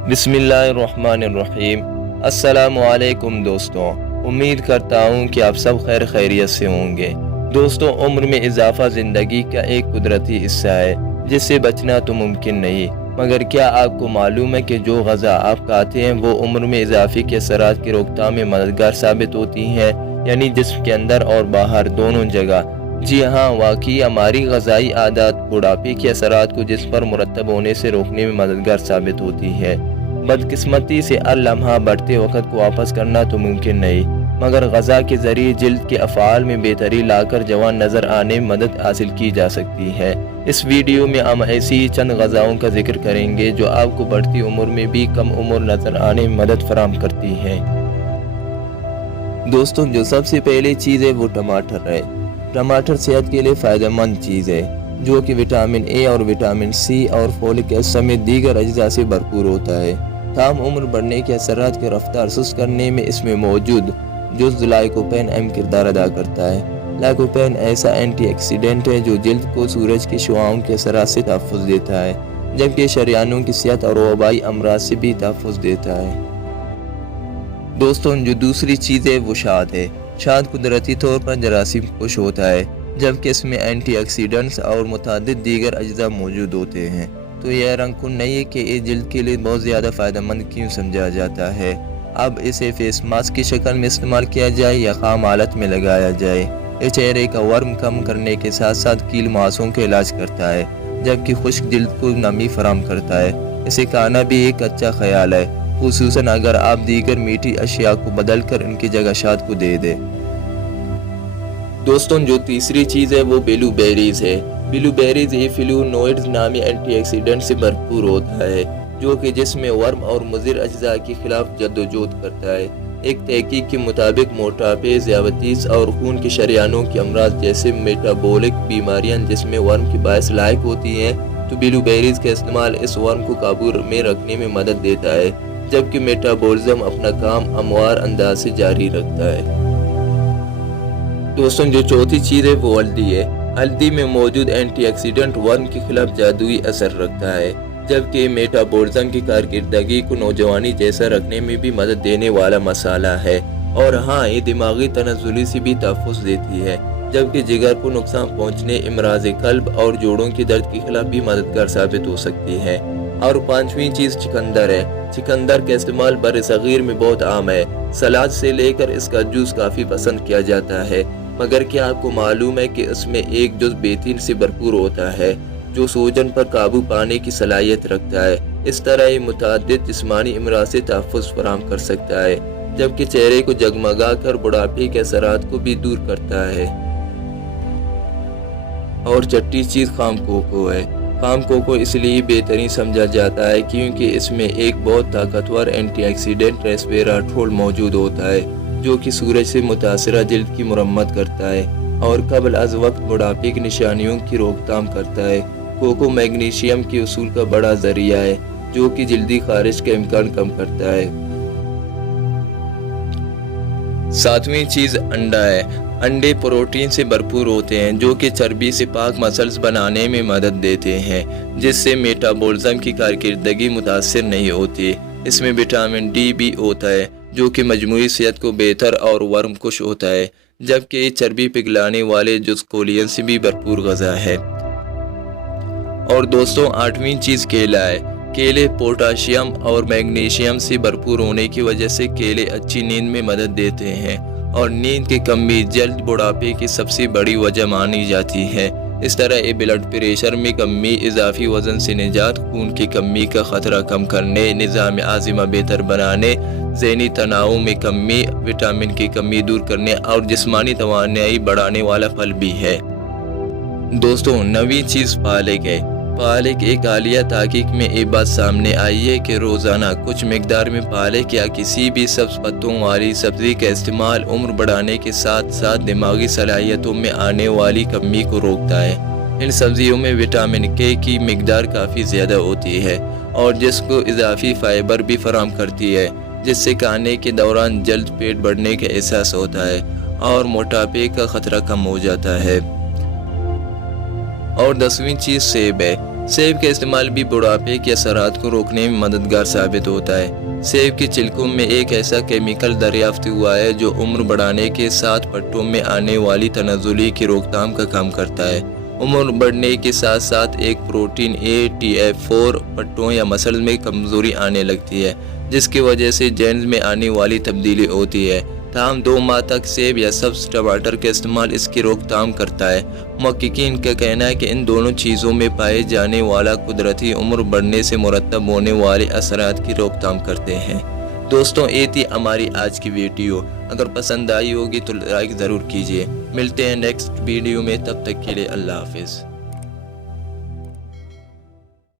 बिस्मिल्लाहिर्रहमानिर्रहीम। अस्सलामुअलैकुम दोस्तों, उम्मीद करता हूँ कि आप सब खैर खैरियत से होंगे। दोस्तों, उम्र में इजाफा ज़िंदगी का एक कुदरती हिस्सा है जिससे बचना तो मुमकिन नहीं, मगर क्या आपको मालूम है कि जो ग़ज़ा आप खाते हैं वो उम्र में इजाफे के असरात की रोकथाम में मददगार साबित होती हैं, यानी जिस्म के अंदर और बाहर दोनों जगह। जी हाँ, वाकई हमारी ग़ज़ाई आदत बुढ़ापे के असरात को जिस्म पर मुरतब होने से रोकने में मददगार साबित होती है। बदकिस्मती से हर लम्हा बढ़ते वक़्त को वापस करना तो मुमकिन नहीं, मगर ग़ज़ा के ज़रिए जिल्द के अफ़आल में बेहतरी लाकर जवान नज़र आने में मदद हासिल की जा सकती है। इस वीडियो में हम ऐसी ही चंद ग़ज़ाओं का जिक्र करेंगे जो आपको बढ़ती उम्र में भी कम उम्र नज़र आने में मदद फराहम करती हैं। दोस्तों, जो सबसे पहली चीज़ है वो टमाटर है। टमाटर सेहत के लिए फ़ायदेमंद चीज़ है जो कि विटामिन ए और विटामिन सी और फोलिक एसिड समेत दीगर अज्जा से भरपूर होता है। ताम उम्र बढ़ने के असरात की रफ्तार सुस्त करने में इसमें मौजूद जुज़ लाइकोपेन अहम किरदार अदा करता है। लाइकोपेन ऐसा एंटीऑक्सीडेंट है जो जिल्द को सूरज की शुआओं के असरात से तहफ़्फ़ुज़ देता है, जबकि शरियानों की सेहत और वबाई अमराज से भी तहफ़्फ़ुज़ देता है। दोस्तों, जो दूसरी चीज़ है वो शहद है। शहद कुदरती तौर पर जरासीम कुश होता है, जबकि इसमें एंटीऑक्सीडेंट्स और मुतअद्दिद दीगर अज्जा मौजूद होते हैं। तो यह रंगकुन नहीं है कि ये जिल्द के लिए बहुत ज़्यादा फ़ायदेमंद क्यों समझा जाता है। अब इसे फेस मास्क की शक्ल में इस्तेमाल किया जाए या खाम हालत में लगाया जाए। ये चेहरे का वर्म कम करने के साथ साथ कील मुहासों का इलाज करता है, जबकि खुश्क जिल्द को नमी फराहम करता है। इसे खाना भी एक अच्छा ख्याल है, खुसूसन अगर आप दीगर मीठी अशिया को बदल कर इनकी जगह शहद को दे दें। दोस्तों, जो तीसरी चीज़ है वो ब्लूबेरीज़ है। ब्लूबेरीज़ ए फ्लूनोइड्स नामी एंटीऑक्सीडेंट से भरपूर होता है, जो कि जिसमें वर्म और मुज़िर अज्जा के खिलाफ जद्दोजहद करता है। एक तहकीक के मुताबिक मोटापे, ज़ियाबतीस और खून के शरियानों के अमराज जैसे मेटाबॉलिक बीमारियां जिसमें वर्म की बायस लायक होती हैं, तो ब्लूबेरीज़ का इस्तेमाल इस वर्म को काबू में रखने में मदद देता है, जबकि मेटाबॉलिज्म अपना काम हमवार अंदाज से जारी रखता है। दोस्तों, जो चौथी चीज़ है वो हल्दी है। हल्दी में मौजूद एंटीऑक्सीडेंट वर्म के खिलाफ जादुई असर रखता है, जबकि मेटाबॉलिज्म की कारकर्दगी को नौजवानी जैसा रखने में भी मदद देने वाला मसाला है। और हाँ, ये दिमागी तनज़ुली से भी तहफ़्फ़ुज़ देती है, जबकि जिगर को नुकसान पहुँचने, इमराज़ कल्ब और जोड़ों के दर्द के खिलाफ भी मददगार साबित हो सकती है। और पांचवी चीज़ चुकंदर है। चुकंदर का इस्तेमाल बरसगीर में बहुत आम है। सलाद से लेकर इसका जूस काफ़ी पसंद किया जाता है, मगर क्या आपको मालूम है कि इसमें एक जुज़ बेतीन से भरपूर होता है जो सूजन पर काबू पाने की सलाहियत रखता है। इस तरह ये मुतअद्दिद जिस्मानी इमराज से तहफ़्फ़ुज़ फराहम कर सकता है, जबकि चेहरे को जगमगा कर बुढ़ापे के असरात को भी दूर करता है। और छठी चीज़ खाम कोको है। खाम कोको इसलिए बेहतरीन समझा जाता है क्योंकि इसमें एक बहुत ताकतवर एंटीऑक्सीडेंट रेस्वेराट्रोल मौजूद होता है, जो कि सूरज से मुतासरा जिल्द की मुरम्मत करता है और कबल अज़ वक्त बुढ़ापे की निशानियों की रोकथाम करता है। कोको मैग्नीशियम के उसूल का बड़ा ज़रिया है, जो कि जिल्दी खारिश का इम्कान कम करता है। सातवीं चीज़ अंडा है। अंडे प्रोटीन से भरपूर होते हैं, जो कि चर्बी से पाक मसल्स बनाने में मदद देते हैं, जिससे मेटाबॉलिज्म की कारकर्दगी मुतासर नहीं होती। इसमें विटामिन डी भी होता है, जो कि मजमूई सेहत को बेहतर और वर्म कुश होता है, जबकि चर्बी पिघलाने वाले जुस्कोलियन से भी भरपूर ग़ज़ा है। और दोस्तों, आठवीं चीज़ केला है। केले पोटाशियम और मैग्नीशियम से भरपूर होने की वजह से केले अच्छी नींद में मदद देते हैं, और नींद की कमी जल्द बुढ़ापे की सबसे बड़ी वजह मानी जाती है। इस तरह ये ब्लड प्रेशर में कमी, इजाफी वज़न से निजात, खून की कमी का ख़तरा कम करने, निज़ाम आज़िमा बेहतर बनाने, ज़हनी तनाव में कमी, विटामिन की कमी दूर करने और जिस्मानी तवानाई बढ़ाने वाला फल भी है। दोस्तों, नवीं चीज़ पालक है। पालक एक हालिया तहकीक में एक बात सामने आई है कि रोज़ाना कुछ मिकदार में पालक या किसी भी सब्ज़ पत्तों वाली सब्ज़ी का इस्तेमाल उम्र बढ़ाने के साथ साथ दिमागी सलाहियतों में आने वाली कमी को रोकता है। इन सब्जियों में विटामिन के की मिकदार काफ़ी ज़्यादा होती है और जिसको इजाफी फाइबर भी फराहम करती है, जिससे खाने के दौरान जल्द पेट बढ़ने का एहसास होता है और मोटापे का ख़तरा कम हो जाता है। और 10वीं चीज़ सेब है। सेब का इस्तेमाल भी बुढ़ापे के असरात को रोकने में मददगार साबित होता है। सेब के छिलकों में एक ऐसा केमिकल दरियाफ्त हुआ है जो उम्र बढ़ाने के साथ पट्टों में आने वाली तनाजुली की रोकथाम का काम करता है। उम्र बढ़ने के साथ साथ एक प्रोटीन ATF4 पट्टों या मसल्स में कमजोरी आने लगती है, जिसकी वजह से जेन्स में आने वाली तब्दीली होती है। ताहम 2 माह तक सेब या सब्ज टमाटर का इस्तेमाल इसकी रोकथाम करता है। मुहक्किकीन का कहना है कि इन दोनों चीज़ों में पाए जाने वाला कुदरती उम्र बढ़ने से मुरतब होने वाले असरात की रोकथाम करते हैं। दोस्तों, ये थी हमारी आज की वीडियो। अगर पसंद आई होगी तो लाइक ज़रूर कीजिए। मिलते हैं नेक्स्ट वीडियो में, तब तक के लिए अल्लाह हाफिज़।